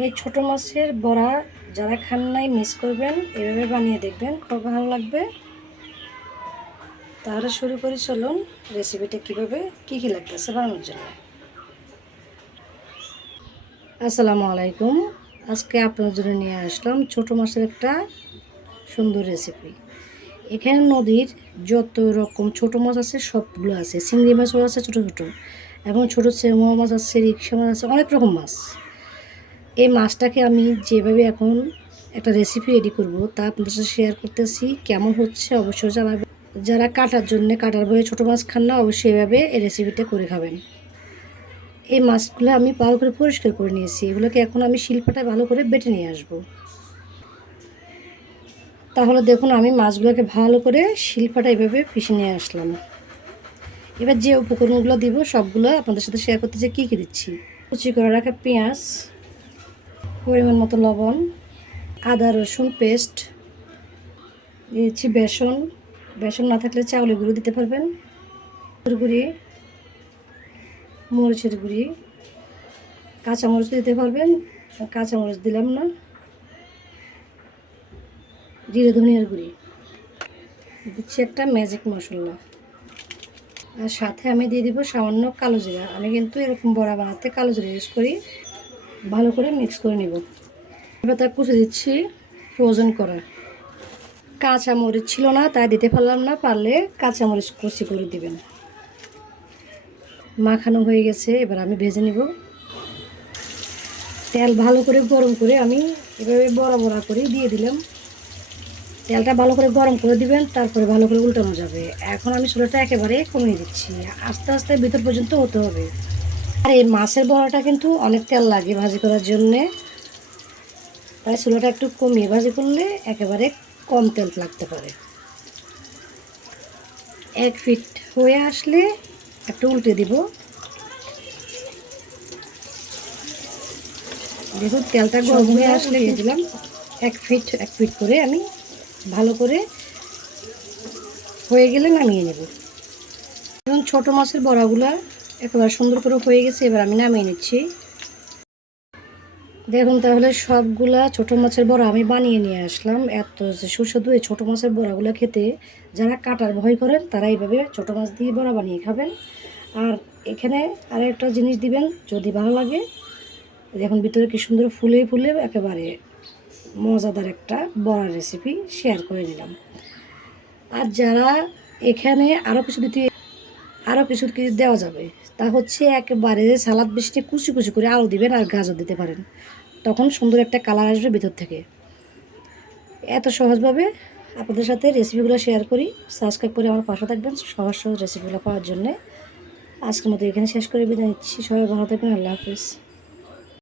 এই ছোট মাছের বড়া যারা খান নাই মিস করবেন, এভাবে বানিয়ে দেখবেন, খুব ভালো লাগবে। তাহলে শুরু করি, চলুন রেসিপিটা কীভাবে, কী কী লাগতেছে বানানোর জন্য। আসসালামু আলাইকুম। আজকে আপনার জন্য নিয়ে আসলাম ছোট মাছের একটা সুন্দর রেসিপি এখানে নদীর যত রকম ছোট মাছ আছে, সবগুলো আছে। চিংড়ি মাছও আছে ছোটো ছোটো। এবং ছোটো চেমো মাছ আছে, রিক্সা মাছ আছে, অনেক রকম মাছ। এই মাছটাকে আমি যেভাবে এখন একটা রেসিপি রেডি করব, তা আপনাদের সাথে শেয়ার করতেছি, কেমন হচ্ছে অবশ্যই জানাবেন। যারা কাটার জন্য কাটার বয়ে ছোটো মাছ খান না, অবশ্যই এভাবে এই রেসিপিটা করে খাবেন। এই মাছগুলো আমি ভালো করে পরিষ্কার করে নিয়েছি, এগুলোকে এখন আমি শিল্পাটায় ভালো করে বেটে নিয়ে আসব। তাহলে দেখুন, আমি মাছগুলোকে ভালো করে শিল্পাটা এভাবে পিষে নিয়ে আসলাম। এবার যে উপকরণগুলো দিব, সবগুলো আপনাদের সাথে শেয়ার করতে যে কী কী দিচ্ছি। কুচি করে রাখা পেঁয়াজ পরিমাণ মতো লবণ, আদা, রসুন, পেস্ট, দিয়েছি বেসন। বেসন না থাকলে চাউলের গুঁড়ো দিতে পারবেন। গুঁড়ি, মরিচের গুঁড়ি, কাঁচামরিচ দিতে পারবেন। কাঁচামরিচ দিলাম না। জিরে ধনিয়ার গুঁড়ি। দিচ্ছি একটা ম্যাজিক মশলা। আর সাথে আমি দিয়ে দিব সামান্য কালো জিরা। আমি কিন্তু এরকম বড়া বানাতে কালো জিরা ইউজ করি। ভালো করে মিক্স করে নিব। এবার তা কুচে দিচ্ছি ফ্রোজেন করা কাঁচামরিচ ছিল না, তাই দিতে পারলাম না, পারলে কাঁচা কাঁচামরিচ কুচি করে দিবেন। মাখানো হয়ে গেছে, এবার আমি ভেজে নিব। তেল ভালো করে গরম করে আমি এভাবে বড়া বড়া করে দিয়ে দিলাম। তেলটা ভালো করে গরম করে দিবেন, তারপরে ভালো করে উল্টানো যাবে। এখন আমি চুলাটা একেবারে কমিয়ে দিচ্ছি। আস্তে আস্তে ভিতর পর্যন্ত হতে হবে। আর এই মাছের বড়াটা কিন্তু অনেক তেল লাগে ভাজি করার জন্যে। তাই চুলাটা একটু কমিয়ে ভাজি করলে একেবারে কম তেল লাগতে পারে। এক ফিট হয়ে আসলে একটু উল্টে দিব। দেখুন তেলটা গরম হয়ে আসলে দিয়ে দিলাম, এক ফিট এক ফিট করে আমি ভালো করে হয়ে গেলে নামিয়ে নেব। এবং ছোটো মাছের বড়াগুলা একেবারে সুন্দর করে হয়ে গেছে, এবার আমি নামিয়ে নিচ্ছি। দেখুন তাহলে সবগুলা ছোটো মাছের বড়া আমি বানিয়ে নিয়ে আসলাম। এত সুস্বাদু এই ছোটো মাছের বড়াগুলো খেতে, যারা কাটার ভয় করেন, তারা এইভাবে ছোটো মাছ দিয়ে বড়া বানিয়ে খাবেন। আর এখানে আরেকটা জিনিস দিবেন, যদি ভালো লাগে। দেখুন ভিতরে কি সুন্দর ফুলে ফুলে একেবারে মজাদার একটা বড়া রেসিপি শেয়ার করে নিলাম। আর যারা এখানে আরও কিছু দিতে আরও কিছু কিছু দেওয়া যাবে। তা হচ্ছে একেবারে সালাদ বৃষ্টি কুচি কুচি করে আলু দিবেন আর গাজর দিতে পারেন। তখন সুন্দর একটা কালার আসবে ভিতর থেকে। এত সহজভাবে আপনাদের সাথে রেসিপিগুলো শেয়ার করি সাবস্ক্রাইব করে আমার পাশে থাকবেন সহজ সহজ রেসিপিগুলো পাওয়ার জন্যে। আজকের মতো এখানে শেষ করে বিদায় নিচ্ছি। সবাই ভালো থাকবেন, আল্লাহ হাফিজ।